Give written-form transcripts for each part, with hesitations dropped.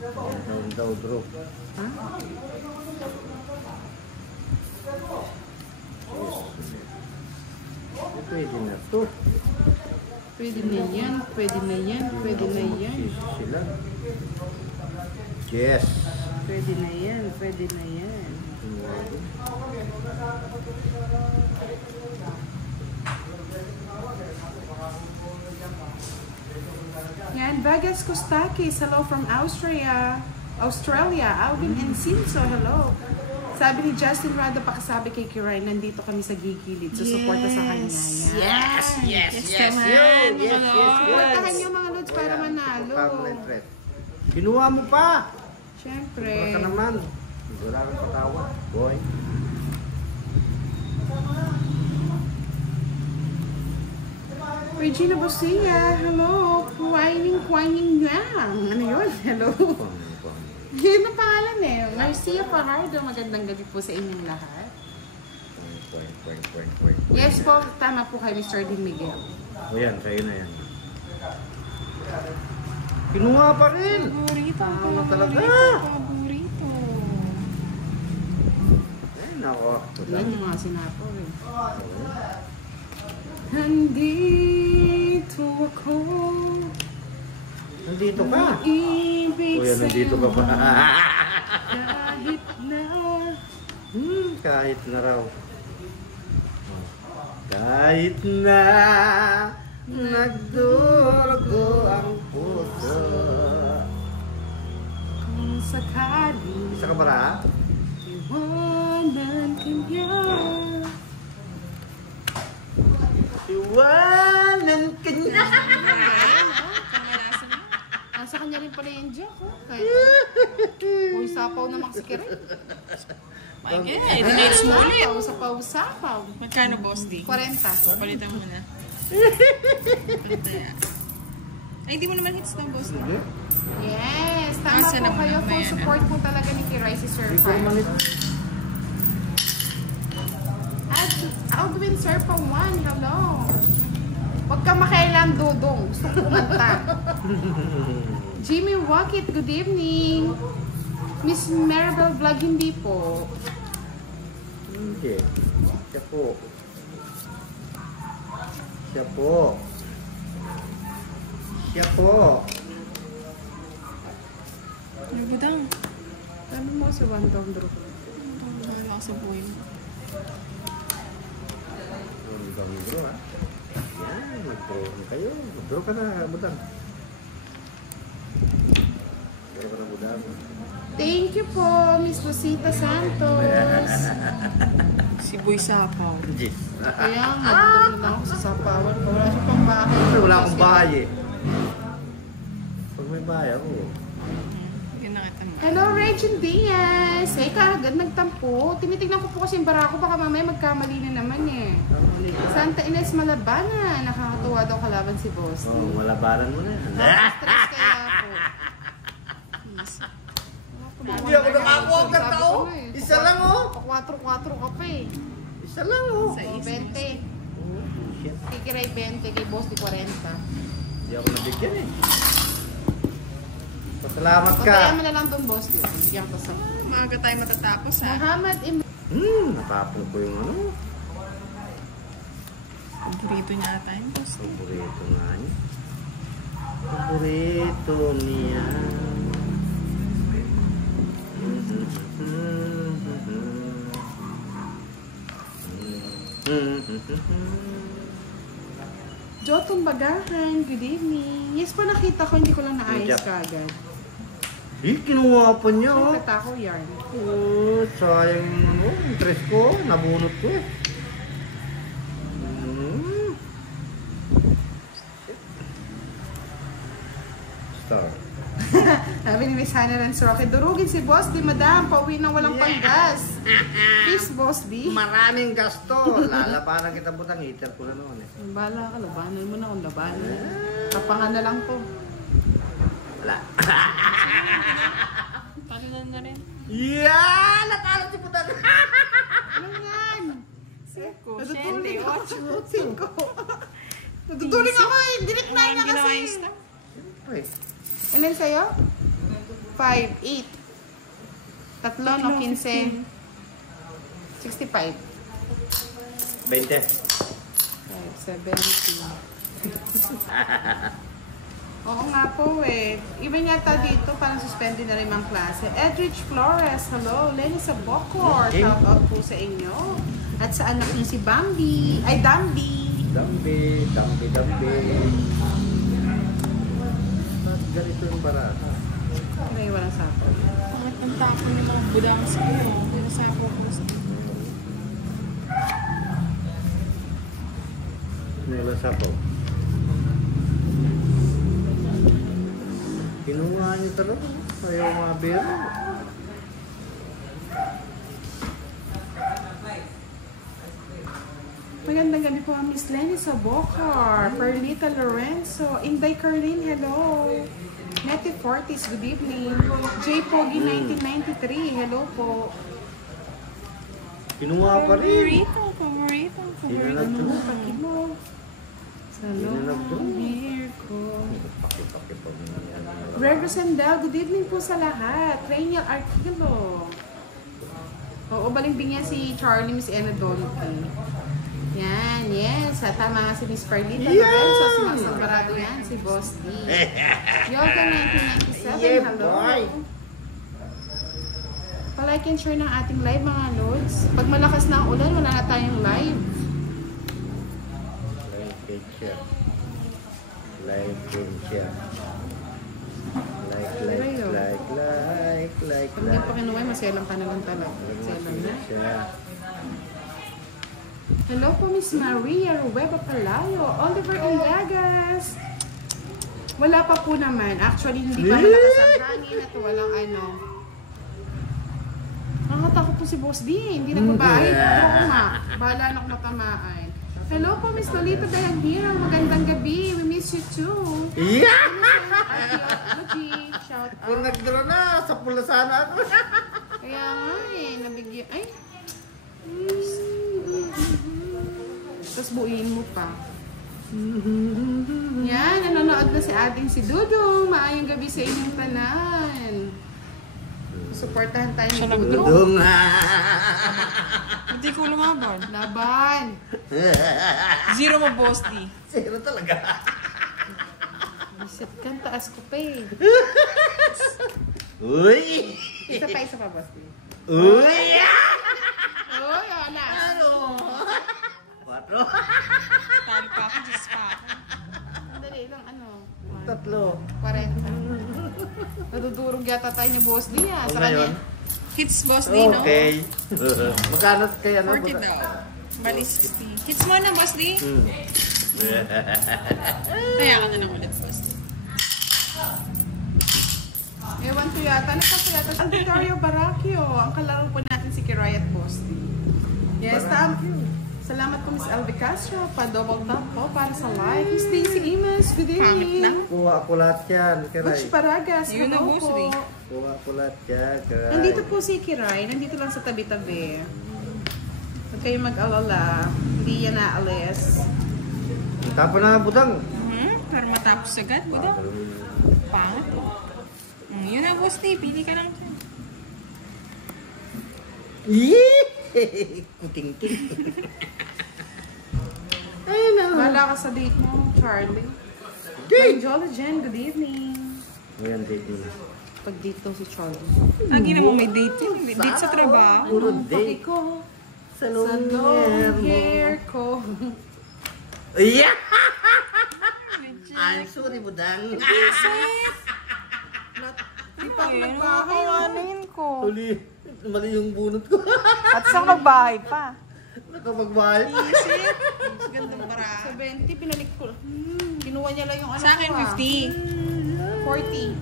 Daw, bro. Ha? Pwede na to. Pwede na yan, pwede na yan, pwede na yan. Sila. Yes. Pwede na yan, pwede na yan. Yan, Vegas Kostakis, hello from Australia. Alvin Encinso, hello. Sabi ni Justin Rado, pakisabi kay Kiray, nandito kami sa Gigilid. So, suporta sa kanya. Yes! Suportahan niyo mga lods para manalo. Kinuha mo pa! Siyempre. Baka naman. Wala kang patawa. Boy. Regina Bosia, hello. Whining lang. Ano yun? Hello. Yun ang pangalan eh. Marcia Fajardo, magandang gabi po sa inyong lahat. Yes po, tama po kay Mr. Dean Miguel. O yan, sa'yo na yan. Kinuha pa rin! Paborito, tama talaga! Paborito. Ay, nako. Yan yung mga sinapo eh. Nandito ako. Nandito ka? Ibig o yan, nandito ka pa. kahit na. Kahit na raw. Kahit na nagdurugo ang puso. Kung sakali Isa ka para? iwanan ka niya. Iwanan ka niya. Sa kanya rin pala yung joke, oh. Uy, sapaw na maksikirin. My God, nights mo ulit. Sapaw. Magkano, Boss D? 40. Palitan mo na. Ay, hindi mo naman hits ng Boss D. Yes, tama Asa po naman kayo. na Full yan, support po talaga ni Kiray si Sir Fire. At Aldwin Sir pa 1, hello. Huwag ka makailan, Dodong. Gusto ko kumanta. Jimmy Wakit, good evening. Miss Maribel Vlog, hindi po. Hindi. Siya po. Siya po. Siya po. Ay, budang. Ano mo si Wandong Drew? Wala ka sa buhay mo. Ang bro, ha? Yan, bro kayo. Bro ka na, budang. Bro ka na, budang. Thank you po, Miss Rosita Santos. Si Boy Sapaw. Jeez. Kaya nga, dito na ako sa sapawan. Wala siya pang bahay. Wala akong bahay eh. Pag may bahay ako. Yun nakita mo. Hello, Regine Diaz. Eh, kaagad nagtampo. Tinitignan ko po kasi yung barako. Baka mamaya magkamali na naman eh. Santa Ines Malabana. Nakakatuwa daw kalaban si Boss. Oh, malabanan mo na yan. Stress kaya po. Hindi ako nakakuha ka tao. Isa lang oh. 4-4 ka pa eh. Isa lang oh. Sa 20. Oh, shit. Kikiray 20, kay Boss di 40. Hindi ako nabigyan eh. Pasalamat ka. Pagkaya mo na lang doon, Boss. Bigyan ko sa... Maaga tayo matatapos, ha? Muhammad Natapon ko yung ano. Paborito niya ata yun, Boss. Paborito nga niya. Paborito niya. Jotong Bagahan, good evening. Yes po, nakita ko, hindi ko lang naayos kaagad. Kinuha pa niya oh. Nakita ko yarn. Oh, sayang yung interest ko. Nabunot ko eh. Star. Sabi ni Miss Hannah Ransroque, durugin si Boss di madam, pauwi na walang panggas. Peace, Boss B. Maraming gasto. Lalabanan kita butang heater ko na noon eh. Bala ka, labanan mo na kung labanan. Kapangan na lang to. Wala. Palitan na rin. Yeah! Natalo si butang. Ano yan? Seko, Natutuling Shente, ako. 5. Natutuling ako eh. Dinit na niya kasi. Siyempre. Ilan sa'yo? 5, 8. Tatlo, no? 15. 65. 20. 70. Oo nga po eh. Even yata dito, parang suspended na rin ang klase. Edrich Flores, hello. Lenny Sabocor, shout out po sa inyo. At sa anak niyo si Bambi. Ay, Dambi. Dambi. Bakit ganito yung barata? Okay, walang sapo. Pangit ng tapo ng mga budang sa iyo. Pero sa ako po sa Nila sapo. Kinuha niyo talaga. Ayaw mabiro. Magandang gabi po, Miss Lenny Sabocor, Perlita Lorenzo, Inday Carlin, hello. Nettie Fortis, good evening. J. Pogi 1993, hello po. Kinuha pa rin. Paborito. Ano mo, pakimo? Salong here ko. Paki-paki pa mo yan. Greg Rosendel, good evening po sa lahat. Rainiel Arquilo. Oo, balimbing yan si Charlie, Miss Ena Donkey. Yan, yes. Tama nga si Miss Perlita Lorenzo, si Miss Alvarado yan, si Boss D. Yoga 1997, hello. Boy. Pa-like and share ng ating live mga lods. Pag malakas na ang ulan, wala na tayong live. Like. Pag hindi pa kinuha, maselang ka na lang talaga. Maselang na. Hello po, Miss Maria Rueba Palayo, Oliver Ilagas. Wala pa po naman. Actually, hindi pa malakas ang hangin at walang ano. Nakakatakot po si Boss D. Hindi na babae. Oo nga. Bahala na akong matamaan. Hello po, Miss Lolita Dayanhira. Magandang gabi. We miss you too. Yeah! Archeology. Shout out. Kung nagdala na, sa pula sana ako. Kaya nga eh. Nabigyan. Ay. Tapos buuin mo pa. Yan, nanonood na si ating si Dudong. Maayong gabi sa inyong tanan. Supportahan tayo ni Dudong. Dudong. Hindi ko lumaban. Laban. Zero mo, Boss D. Zero talaga. Isip ka, taas ko pa eh. Uy! Isa pa, boss. Uy! Uy, wala. Ano? 4? Tali pa ako, Diyos pa ako. Sandali lang, ano? 3. 40. Nadudurog yata tayo ni Boss D ah. O Sa ngayon? kanya. Hits, Boss D, no? Okay. Magkano kaya na? 40 daw. Bali 60. Hits mo na, Boss D. Kaya ka na lang ulit, Boss D. Ewan ko yata. Nagpasa yata. Ang Victorio Baracchio. Ang kalaro po natin si Kiray at Boss D. Yes, salamat po Miss Elvi Castro. Pa-double tap po para sa like. Miss Stacy Imas, good Pangit na. evening. Kuha ko lahat yan, Butch Kiray. Paragas, Yun na, hello Boss po. D. Kuha ko lahat yan, Kiray. Nandito po si Kiray. Nandito lang sa tabi-tabi. Huwag kayong mag-alala. Hindi yan naalis. Tapon na, budang. Para matapos agad, budo. Pangit po. Yun na, Boss D. Pili ka lang dyan. Kuting-ting. Ayun na. Wala ka sa date mo, Charlie. Hey, Jolly Jen, good evening. Ngayon, date mo na. Pag dito si Charlie. Lagi naman may date yun. May date sa trabaho. Puro Paki date. ko Sa sa long long hair ko. Yeah! I'm sorry, budang. Di pa ako Ano nagbahay. kawanin ko? Uli, mali yung bunot ko. At saan magbahay pa? Nakapagbahay pa. Gandang bara. Sa 20, pinalik ko. Kinuha niya lang yung ano Sa akin, ko, 50. 40.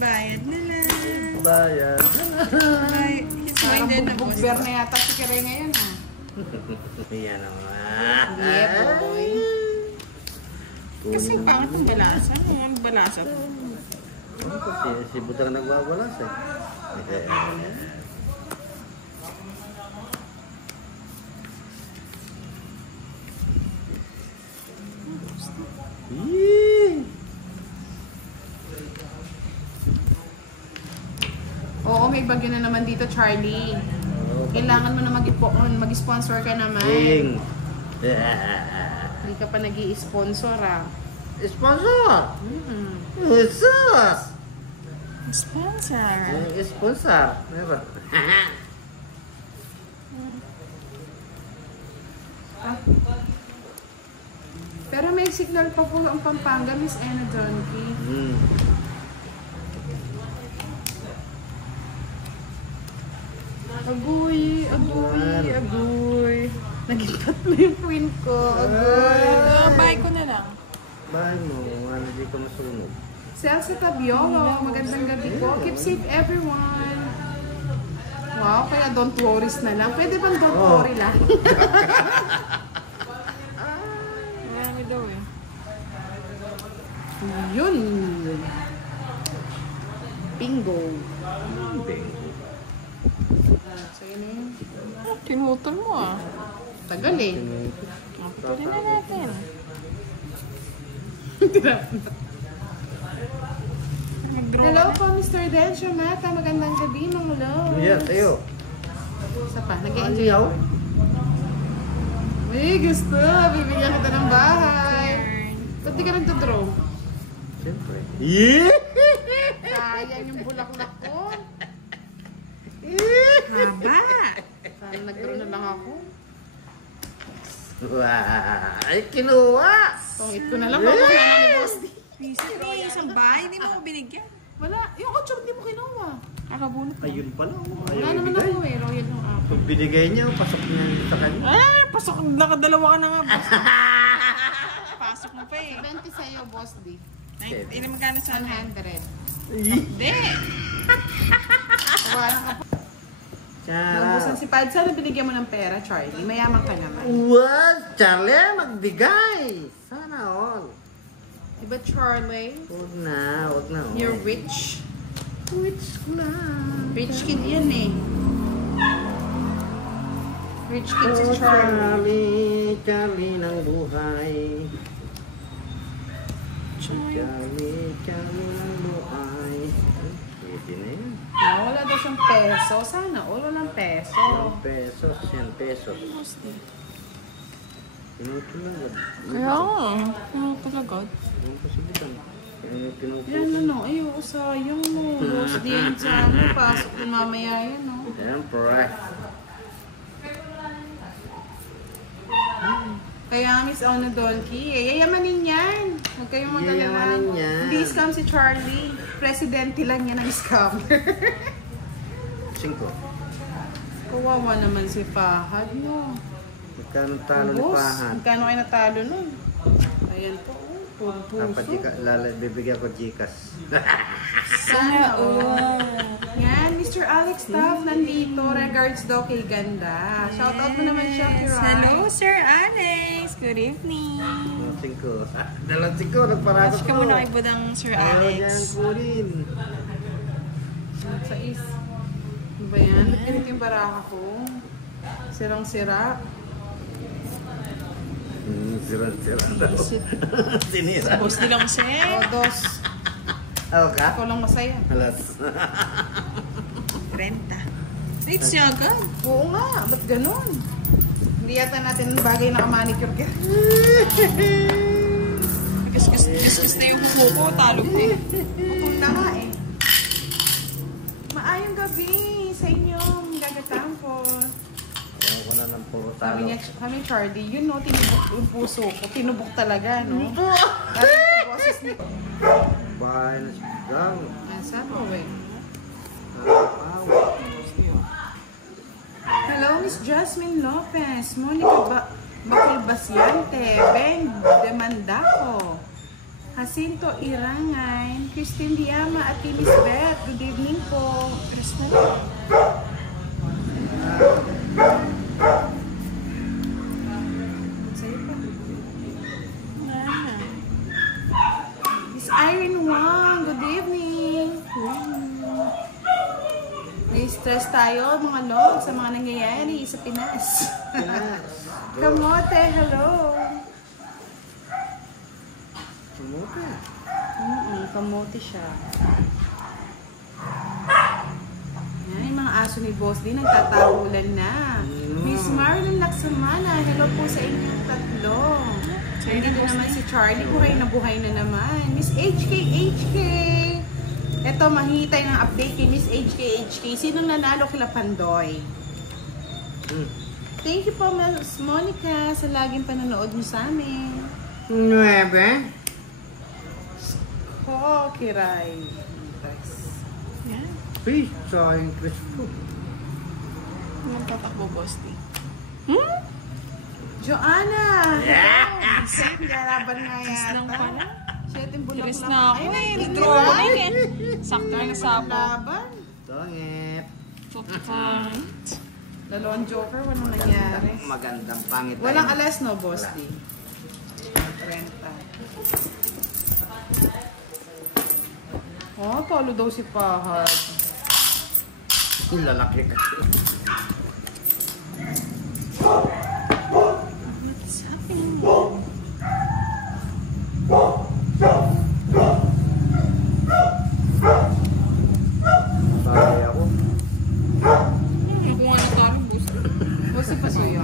Bayad na lang. Bayan. Hits mo Parang din na, bugbog Boss. bear na yata si Kiray ngayon ha. Yan naman. Yeah, boy. Kasi pangit ang balasa. Ang balasa to. Si budang nagwawalas eh. Yee! Oo, may bagyo na naman dito, Charlie. Kailangan mo na mag-sponsor ka naman. King. Hindi ka pa nag-i-sponsor ah. Sponsor! Jesus! Sponsor. Sponsor. Meron. Pero may signal pa po ang Pampanga, Miss Anna Donkey. Agoy, agoy, agoy. Naging tatlo yung twin ko. Agoy. Bye ko na lang. Bahay mo, ano di ka masunog. Celso Tabiolo, magandang gabi po. Keep safe everyone. Wow, kaya don't worries na lang. Pwede bang don't worry lang? Marami daw eh. Yun. Bingo. Bingo. So yun na yun. Tinutol mo ah. Tagal eh. Tuloy na natin. Hello po, Mr. Dencio Mata. Magandang gabi, mga loves. Yeah, tayo. Isa pa, nag-enjoy ako. May gusto. Bibigyan kita ng bahay. Ba't di ka nagdodraw? Siyempre. Yeah! Sayang yung bulaklak ko. Haba! Sana nagdraw na lang ako. Ay, kinuha! Tungit ko na lang. Bago na ni Boss D. Recently, isang bahay, hindi mo ako binigyan. Wala. Yung 8 hindi mo kinuha. Nakabunot mo. Ayun pala. Wala naman ako eh. Royal yung apo. Pag binigay niyo, pasok niya sa kanya. Ah, pasok. Nakadalawa ka na nga. Pasok mo pa eh. 20 sa'yo, Boss D. Ilan magkano sa 100. Hindi. Wala ka po. Naubusan si Pad. Sana binigyan mo ng pera, Charlie. Mayaman ka naman. What? Charlie, magbigay! Sana all. Diba, Charlie? Huwag na, huwag na. You're rich. Rich na. Rich kid yan eh. Rich kid si Charlie. Charlie, Charlie ng buhay. Charlie, Charlie ng buhay. Pwede na yun. Wala daw siyang peso. Sana all walang peso. 1 pesos, 100 pesos. Tinutulagad. Kaya nga. Talaga. Ang posibilitan. Yan ano, ayaw, sayang mo. Boss D, sana pasok din mamaya yan, no? Siyempre. Kaya Miss Ono Donkey, yayamanin yan. Huwag kayong mag-alala. Yayamanin yan. Hindi scam si Charlie. Presidente lang yan ng scammer. 5. Kawawa naman si Fahad, no? Magkano talo ni Boss, Pahan? magkano kayo natalo nun? Ayan po, puro Dapat puso. bibigyan ko Gcash. Sana all. Yan, Mr. Alex Taff nandito. Regards daw kay Ganda. Shoutout mo naman siya, Kirai. Hello, Sir Alex. Good evening. 5. Dalang 5, nagparasok Watch ka muna kay Budang Sir Ayaw yan, Alex. kunin. Sa is. Ano ba yan? Ito yung baraka ko. Sirang-sira. Sira-sira daw. Sinira. Boss di lang sir. O, dos. Ako ka? Ako lang masaya. Alas. Renta. Rates siya agad. Oo nga, ba't ganun? Hindi yata natin bagay na ka-manicure ka. Gisgis na yung buho ko. Talo ko eh. Putol na nga eh. Maayong gabi sa inyo, gagatampos. Ayaw ko na ng puro Sabi talo. niya, kami Charlie, yun no, tinubok yung puso ko. Tinubok talaga, no? Sabi ko, boses ni... Bahay na sigang. Saan mo, eh? Wow. Hello, Miss Jasmine Lopez, Monica Bakul Basiante, Ben Demandaco, Jacinto Irangain, Christine Diama at Miss Beth. Good evening po. Sa'yo pa. Miss Irene Wang, good evening. May stress tayo mga log sa mga nangyayari sa Pinas. Kamote, hello. Kamote. Kamote siya. ng aso ni Boss D, nagtatahulan na. Miss Marlon Laksamana, hello po sa inyong tatlo. Nandito naman si Charlie, buhay na naman. Miss HK. Ito, mahintay ng update kay Miss HK. Sinong nanalo kila Pandoy? Thank you po, Miss Monica, sa laging panonood mo sa amin. 9. Oh, Kiray. Yan. Fish, sayang Cristo. Nagtatakbo, Boss D. Joanna! Garaban nga Kiss lang yata. pala. Siya yung bulak Kiss lang. na ako Ay, eh. hindi Draw na. na eh. Sakto na sapo. Laban. Songit. Point. Dalawang joker, walang nangyari. Magandang pangit. Walang alas, no, Boss D? 30. Oh, talo daw si Pahad. Lalaki kasi. What's happening? Bagay ako. Nakuha na tayo, Boss D. Boss D, pasuyo.